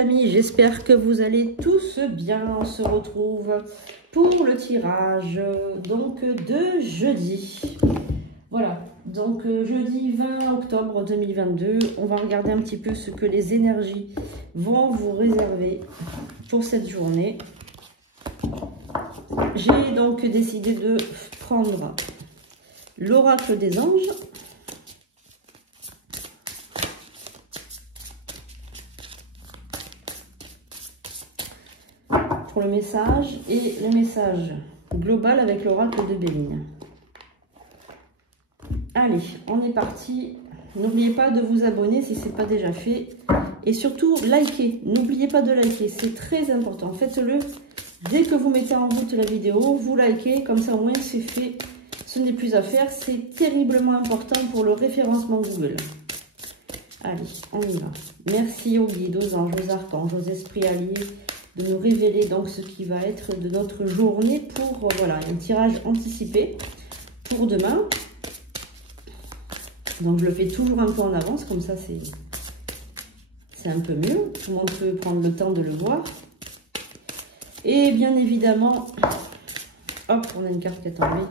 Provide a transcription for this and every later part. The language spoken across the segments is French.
amis, j'espère que vous allez tous bien. On se retrouve pour le tirage donc de jeudi. Voilà, donc jeudi 20 octobre 2022. On va regarder un petit peu ce que les énergies vont vous réserver pour cette journée. J'ai donc décidé de prendre l'oracle des anges. Pour le message et le message global avec l'oracle de Béline. Allez, on est parti. N'oubliez pas de vous abonner si ce n'est pas déjà fait. Et surtout, likez. N'oubliez pas de liker, c'est très important. Faites-le dès que vous mettez en route la vidéo. Vous likez, comme ça au moins c'est fait. Ce n'est plus à faire. C'est terriblement important pour le référencement Google. Allez, on y va. Merci aux guides, aux anges, aux archanges, aux esprits alliés de nous révéler donc ce qui va être de notre journée pour voilà un tirage anticipé pour demain. Donc je le fais toujours un peu en avance, comme ça c'est un peu mieux. Tout le monde peut prendre le temps de le voir. Et bien évidemment, hop, on a une carte qui est tombée.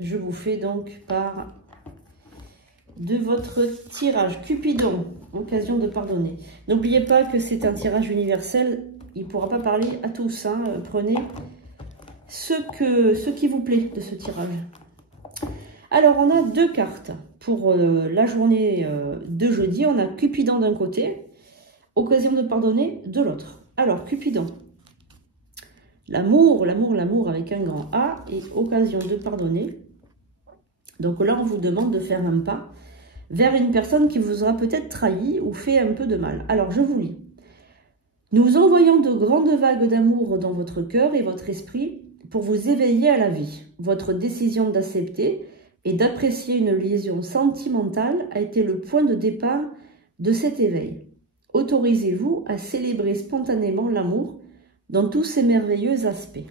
Je vous fais donc part de votre tirage. Cupidon, occasion de pardonner. N'oubliez pas que c'est un tirage universel. Il ne pourra pas parler à tous. Hein. Prenez ce qui vous plaît de ce tirage. Alors, on a deux cartes pour la journée de jeudi. On a Cupidon d'un côté, occasion de pardonner de l'autre. Alors, Cupidon. L'amour, l'amour, l'amour avec un grand A et occasion de pardonner. Donc là, on vous demande de faire un pas vers une personne qui vous aura peut-être trahi ou fait un peu de mal. Alors, je vous lis. Nous envoyons de grandes vagues d'amour dans votre cœur et votre esprit pour vous éveiller à la vie. Votre décision d'accepter et d'apprécier une liaison sentimentale a été le point de départ de cet éveil. Autorisez-vous à célébrer spontanément l'amour dans tous ses merveilleux aspects.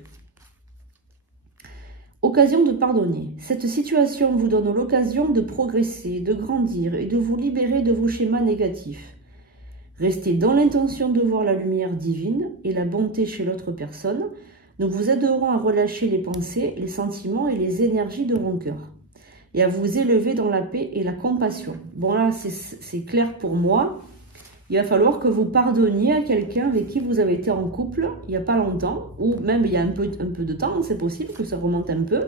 Occasion de pardonner. Cette situation vous donne l'occasion de progresser, de grandir et de vous libérer de vos schémas négatifs. Restez dans l'intention de voir la lumière divine et la bonté chez l'autre personne. Nous vous aiderons à relâcher les pensées, les sentiments et les énergies de rancœur et à vous élever dans la paix et la compassion. Bon là, c'est clair pour moi. Il va falloir que vous pardonniez à quelqu'un avec qui vous avez été en couple il n'y a pas longtemps, ou même il y a un peu de temps, c'est possible que ça remonte un peu.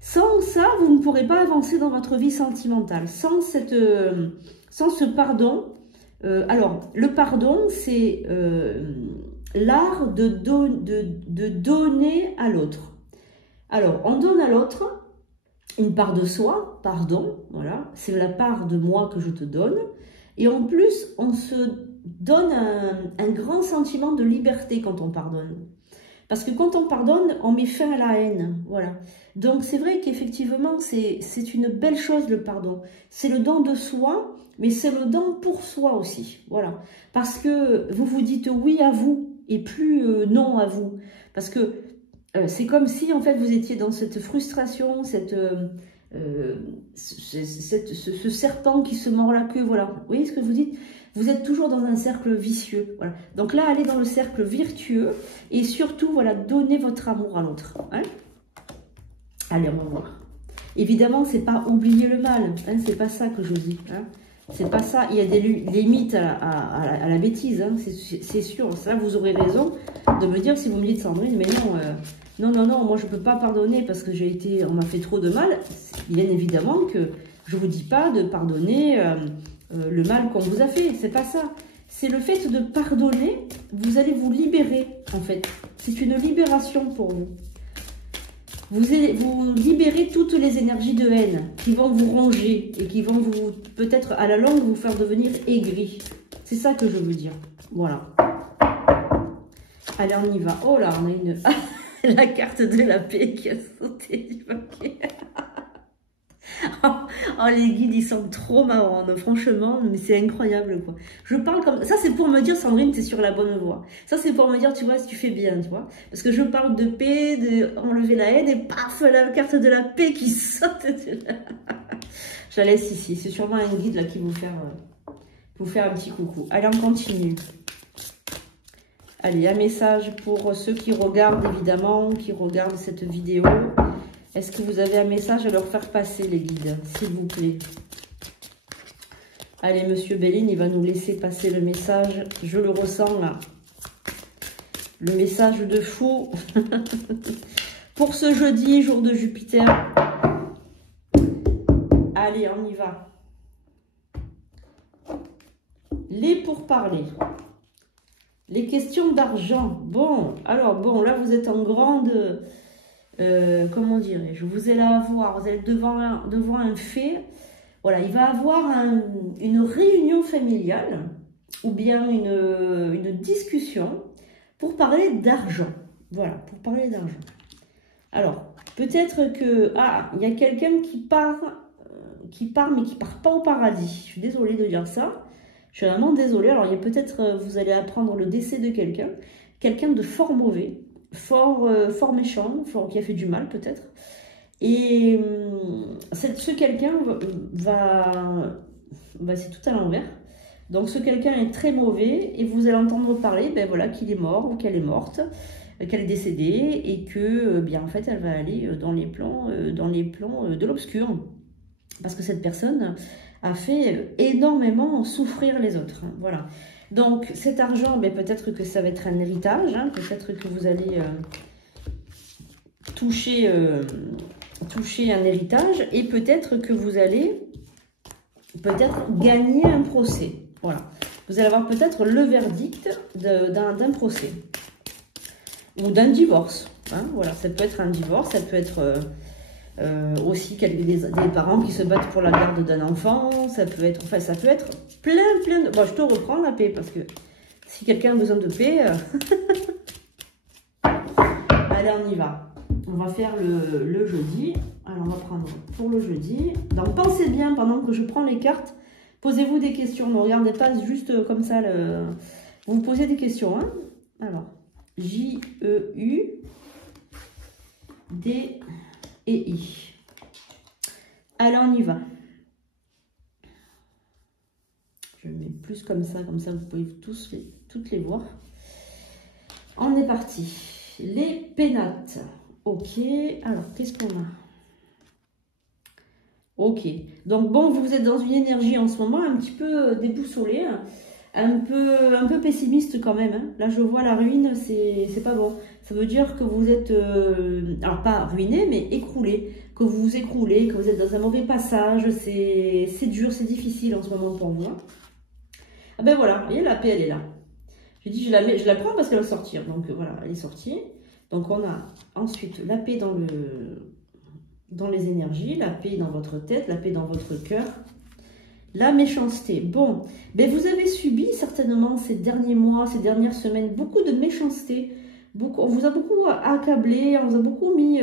Sans ça, vous ne pourrez pas avancer dans votre vie sentimentale. Sans ce pardon, alors le pardon, c'est l'art de donner à l'autre. Alors, on donne à l'autre une part de soi, pardon, voilà, c'est la part de moi que je te donne. Et en plus, on se donne un grand sentiment de liberté quand on pardonne. Parce que quand on pardonne, on met fin à la haine. Voilà. Donc c'est vrai qu'effectivement, c'est une belle chose le pardon. C'est le don de soi, mais c'est le don pour soi aussi. Voilà. Parce que vous vous dites oui à vous et plus non à vous. Parce que c'est comme si en fait vous étiez dans cette frustration, ce serpent qui se mord la queue, voilà. Vous voyez ce que vous dites? Vous êtes toujours dans un cercle vicieux. Voilà. Donc là, allez dans le cercle vertueux et surtout, voilà, donnez votre amour à l'autre. Hein? Allez, on va voir. Évidemment, c'est pas oublier le mal. Hein? C'est pas ça que je dis. Hein? C'est pas ça. Il y a des limites à la bêtise. Hein? C'est sûr. Ça, vous aurez raison de me dire si vous me dites Sandrine, mais non. Non, moi je ne peux pas pardonner parce que on m'a fait trop de mal. Bien évidemment que je ne vous dis pas de pardonner le mal qu'on vous a fait. C'est pas ça. C'est le fait de pardonner, vous allez vous libérer en fait. C'est une libération pour vous. Vous libérez toutes les énergies de haine qui vont vous ronger et qui vont vous, peut-être à la longue, vous faire devenir aigri. C'est ça que je veux dire. Voilà. Allez, on y va. Oh là, on a une... la carte de la paix qui a sauté du paquet. Oh, les guides, ils sont trop marrants, franchement, mais c'est incroyable, quoi. Je parle comme... Ça, c'est pour me dire, Sandrine, t'es sur la bonne voie. Ça, c'est pour me dire, tu vois, si tu fais bien, tu vois. Parce que je parle de paix, de enlever la haine, et paf, la carte de la paix qui saute. Je la laisse ici. C'est sûrement un guide, là, qui vous faire un petit coucou. Allez, on continue. Allez, un message pour ceux qui regardent, évidemment, qui regardent cette vidéo. Est-ce que vous avez un message à leur faire passer, les guides, s'il vous plaît? Allez, Monsieur Béline, il va nous laisser passer le message. Je le ressens, là. Le message de fou. Pour ce jeudi, jour de Jupiter. Allez, on y va. Les pourparlers. Les questions d'argent. Bon, alors, bon, là, vous êtes en grande... comment dirais-je, vous allez avoir, vous allez devant un fait, voilà, il va avoir une réunion familiale ou bien une discussion pour parler d'argent. Voilà, pour parler d'argent. Alors, peut-être que, il y a quelqu'un qui part mais qui part pas au paradis. Je suis désolée de dire ça. Je suis vraiment désolée. Alors, il y a peut-être, vous allez apprendre le décès de quelqu'un de fort mauvais. Fort méchant, qui a fait du mal peut-être. Et ce quelqu'un c'est tout à l'envers. Donc ce quelqu'un est très mauvais et vous allez entendre parler, ben voilà, qu'il est mort ou qu'elle est morte, qu'elle est décédée et que, bien en fait, elle va aller dans les plans de l'obscur. Parce que cette personne a fait énormément souffrir les autres. Hein, voilà. Donc, cet argent, ben, peut-être que ça va être un héritage, hein, peut-être que vous allez toucher un héritage, et peut-être que vous allez gagner un procès. Voilà. Vous allez avoir peut-être le verdict d'un procès ou d'un divorce. Hein, voilà. Ça peut être un divorce, ça peut être aussi des parents qui se battent pour la garde d'un enfant, ça peut être plein de... Bon, je te reprends la paix, parce que si quelqu'un a besoin de paix... Allez, on y va. On va faire le jeudi. Alors, on va prendre pour le jeudi. Donc, pensez bien, pendant que je prends les cartes, posez-vous des questions. Ne regardez pas juste comme ça. Vous vous posez des questions. Hein. Alors, J-E-U-D-E-I. Allez, on y va. Je mets plus comme ça vous pouvez toutes les voir. On est parti. Les pénates. Ok, alors qu'est-ce qu'on a? Ok, donc bon, vous êtes dans une énergie en ce moment un petit peu déboussolée, un peu pessimiste quand même. Hein. Là, je vois la ruine, c'est pas bon. Ça veut dire que vous êtes, alors pas ruiné, mais écroulé, que vous vous écroulez, que vous êtes dans un mauvais passage. C'est dur, c'est difficile en ce moment pour vous. Hein. Ah ben voilà, vous voyez, la paix, elle est là. J'ai dit, je la prends parce qu'elle va sortir. Donc voilà, elle est sortie. Donc on a ensuite la paix dans les énergies, la paix dans votre tête, la paix dans votre cœur. La méchanceté. Bon, ben vous avez subi certainement ces derniers mois, ces dernières semaines, beaucoup de méchanceté. On vous a beaucoup accablé, on vous a beaucoup mis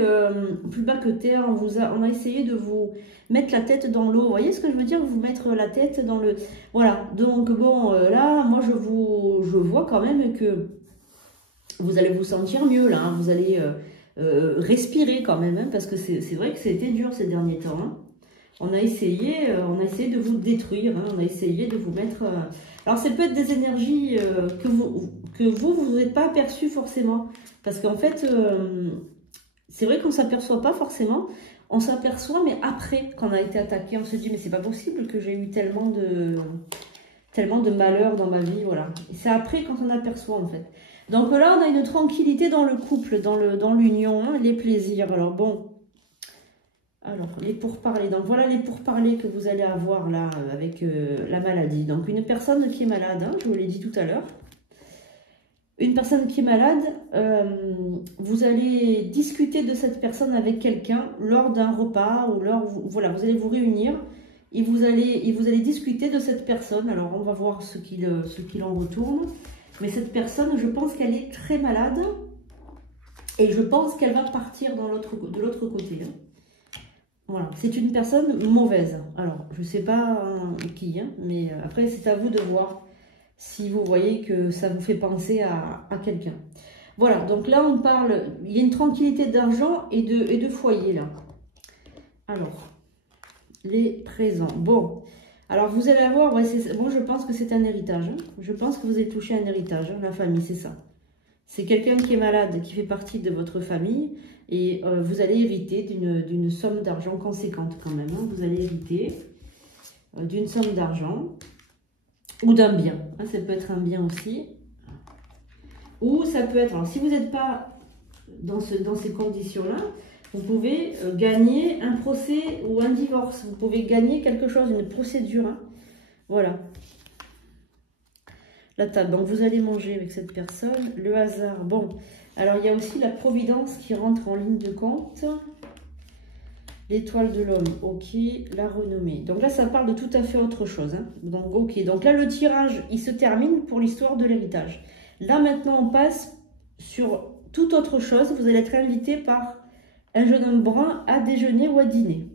plus bas que terre, on a essayé de vous mettre la tête dans l'eau. Vous voyez ce que je veux dire? Vous mettre la tête dans le... Voilà, donc bon, là, moi je vois quand même que vous allez vous sentir mieux là, hein. Vous allez respirer quand même, hein, parce que c'est vrai que c'était dur ces derniers temps. Hein. On a essayé de vous détruire, hein, on a essayé de vous mettre... Alors, ça peut être des énergies que vous n'êtes pas aperçu forcément. Parce qu'en fait, c'est vrai qu'on ne s'aperçoit pas forcément. On s'aperçoit, mais après qu'on a été attaqué, on se dit, mais c'est pas possible que j'ai eu tellement de malheur dans ma vie. Voilà. Et c'est après quand on aperçoit, en fait. Donc là, on a une tranquillité dans le couple, dans l'union, hein, les plaisirs. Alors bon... Alors, les pourparlers. Donc, voilà les pourparlers que vous allez avoir là avec la maladie. Donc, une personne qui est malade, hein, je vous l'ai dit tout à l'heure. Une personne qui est malade, vous allez discuter de cette personne avec quelqu'un lors d'un repas ou voilà, vous allez vous réunir et vous allez discuter de cette personne. Alors, on va voir ce qu'il en retourne. Mais cette personne, je pense qu'elle est très malade et je pense qu'elle va partir de l'autre côté. Hein. Voilà, c'est une personne mauvaise. Alors, je ne sais pas qui, hein, mais après, c'est à vous de voir si vous voyez que ça vous fait penser à quelqu'un. Voilà, donc là, on parle, il y a une tranquillité d'argent et de foyer, là. Alors, les présents. Bon, alors vous allez avoir, ouais, moi je pense que c'est un héritage. Hein. Je pense que vous allez toucher un héritage, hein, la famille, c'est ça. C'est quelqu'un qui est malade, qui fait partie de votre famille, et vous allez hériter d'une somme d'argent conséquente quand même. Hein. Vous allez hériter d'une somme d'argent ou d'un bien. Hein, ça peut être un bien aussi. Ou ça peut être, alors si vous n'êtes pas dans ces conditions-là, vous pouvez gagner un procès ou un divorce. Vous pouvez gagner quelque chose, une procédure. Hein. Voilà. La table. Donc, vous allez manger avec cette personne. Le hasard. Bon. Alors, il y a aussi la providence qui rentre en ligne de compte. L'étoile de l'homme. Ok. La renommée. Donc là, ça parle de tout à fait autre chose. Hein. Donc, ok. Donc là, le tirage, il se termine pour l'histoire de l'héritage. Là, maintenant, on passe sur toute autre chose. Vous allez être invité par un jeune homme brun à déjeuner ou à dîner.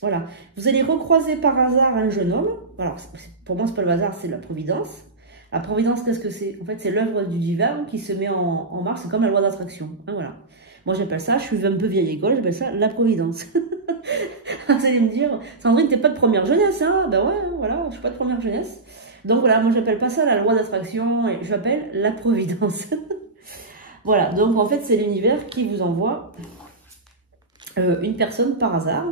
Voilà. Vous allez recroiser par hasard un jeune homme. Alors, pour moi, c'est pas le hasard, c'est la providence. La providence, qu'est-ce que c'est? En fait, c'est l'œuvre du divin qui se met en marche. C'est comme la loi d'attraction. Hein, voilà. Moi, j'appelle ça, je suis un peu vieille école, j'appelle ça la providence. Vous allez me dire, Sandrine, t'es pas de première jeunesse, hein? Ben ouais, voilà, je suis pas de première jeunesse. Donc voilà, moi, j'appelle pas ça la loi d'attraction, j'appelle la providence. Voilà, donc en fait, c'est l'univers qui vous envoie une personne par hasard.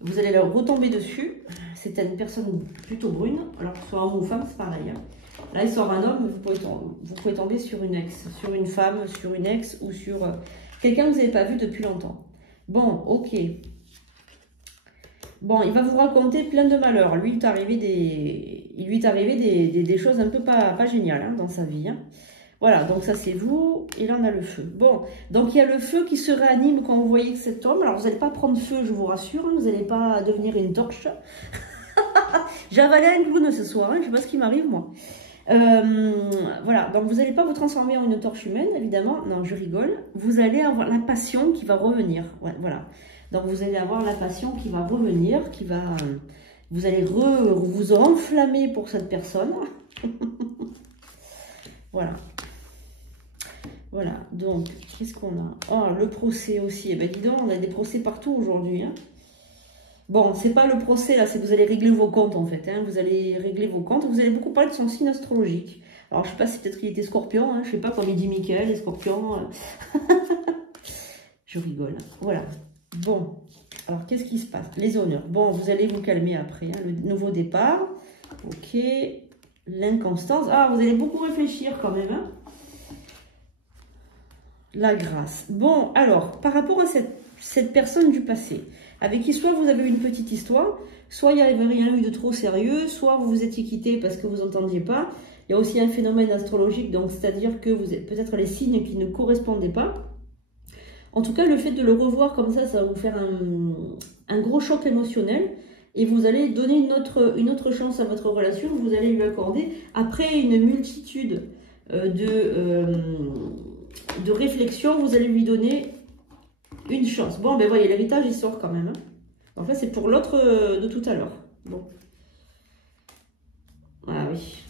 Vous allez leur retomber dessus. C'est une personne plutôt brune. Alors, soit homme ou femme, c'est pareil. Hein. Là, il sort un homme, vous pouvez tomber sur une ex, sur une femme, sur une ex ou sur quelqu'un que vous n'avez pas vu depuis longtemps. Bon, ok. Bon, il va vous raconter plein de malheurs. Lui, il lui est arrivé des choses un peu pas géniales hein, dans sa vie. Hein. Voilà, donc ça c'est vous, et là on a le feu. Bon, donc il y a le feu qui se réanime quand vous voyez que cet homme, alors vous n'allez pas prendre feu, je vous rassure, hein, vous n'allez pas devenir une torche. J'ai avalé un clown ce soir, hein, je ne sais pas ce qui m'arrive moi. Voilà, donc vous n'allez pas vous transformer en une torche humaine, évidemment, non je rigole. Vous allez avoir la passion qui va revenir, ouais, voilà. Donc vous allez avoir la passion qui va revenir, vous allez vous enflammer pour cette personne. Voilà. Voilà, donc, qu'est-ce qu'on a? Oh, le procès aussi. Eh bien, dis donc, on a des procès partout aujourd'hui. Hein. Bon, c'est pas le procès, là, c'est que vous allez régler vos comptes, en fait. Hein. Vous allez régler vos comptes. Vous allez beaucoup parler de son signe astrologique. Alors, je sais pas si peut-être qu'il était scorpion. Hein. Je sais pas, comme il dit Mickaël, les scorpions. Je rigole. Voilà. Bon, alors, qu'est-ce qui se passe? Les honneurs. Bon, vous allez vous calmer après. Hein. Le nouveau départ. Ok. L'inconstance. Ah, vous allez beaucoup réfléchir quand même, hein. La grâce. Bon, alors, par rapport à cette personne du passé, avec qui soit vous avez eu une petite histoire, soit il n'y avait rien eu de trop sérieux, soit vous vous étiez quitté parce que vous n'entendiez pas. Il y a aussi un phénomène astrologique, donc c'est-à-dire que vous êtes peut-être les signes qui ne correspondaient pas. En tout cas, le fait de le revoir comme ça va vous faire un gros choc émotionnel. Et vous allez donner une autre chance à votre relation, vous allez lui accorder, après une multitude de réflexion, vous allez lui donner une chance. Bon, ben voyez, l'héritage, il sort quand même. Hein. En fait, c'est pour l'autre de tout à l'heure. Bon. Ah oui.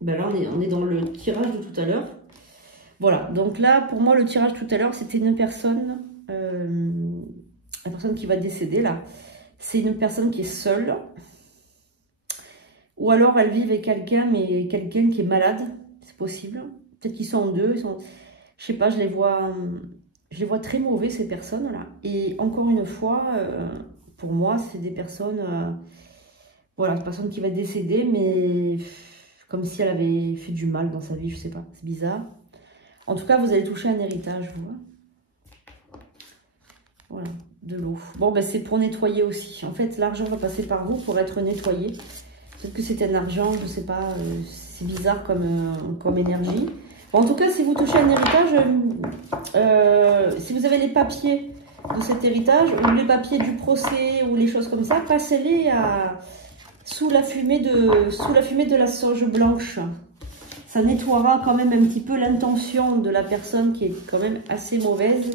Ben là, on est dans le tirage de tout à l'heure. Voilà, donc là, pour moi, le tirage tout à l'heure, c'était une personne... la personne qui va décéder là, c'est une personne qui est seule. Ou alors elle vit avec quelqu'un, mais quelqu'un qui est malade, c'est possible. Peut-être qu'ils sont deux, je sais pas, je les vois très mauvais ces personnes-là. Et encore une fois, pour moi, c'est des personnes, voilà, une personne qui va décéder, mais comme si elle avait fait du mal dans sa vie, je sais pas, c'est bizarre. En tout cas, vous allez toucher un héritage, vous. Voilà, de l'eau. Bon, ben c'est pour nettoyer aussi. En fait, l'argent va passer par vous pour être nettoyé. Peut-être que c'est un argent, je sais pas, c'est bizarre comme énergie. Bon, en tout cas, si vous touchez un héritage, si vous avez les papiers de cet héritage, ou les papiers du procès, ou les choses comme ça, passez-les sous la fumée de la sauge blanche. Ça nettoiera quand même un petit peu l'intention de la personne qui est quand même assez mauvaise.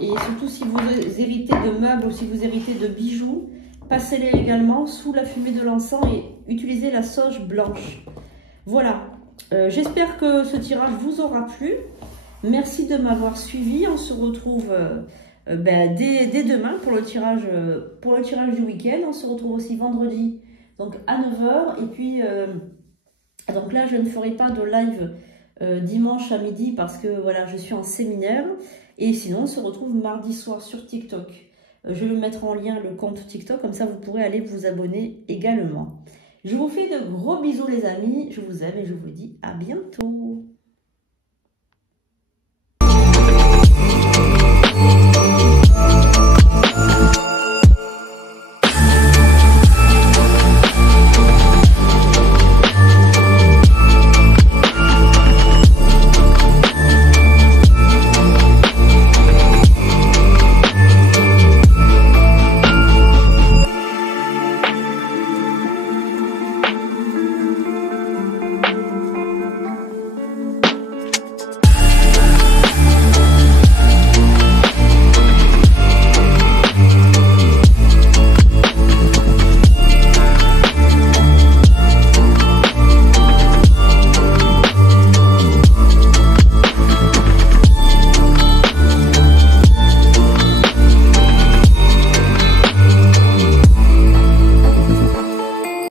Et surtout si vous héritez de meubles ou si vous héritez de bijoux, passez-les également sous la fumée de l'encens et utilisez la sauge blanche. Voilà, j'espère que ce tirage vous aura plu. Merci de m'avoir suivi. On se retrouve dès demain pour le tirage du week-end. On se retrouve aussi vendredi donc à 9 h. Et puis, donc là, je ne ferai pas de live dimanche à midi parce que voilà, je suis en séminaire. Et sinon, on se retrouve mardi soir sur TikTok. Je vais mettre en lien le compte TikTok, comme ça vous pourrez aller vous abonner également. Je vous fais de gros bisous les amis, je vous aime et je vous dis à bientôt.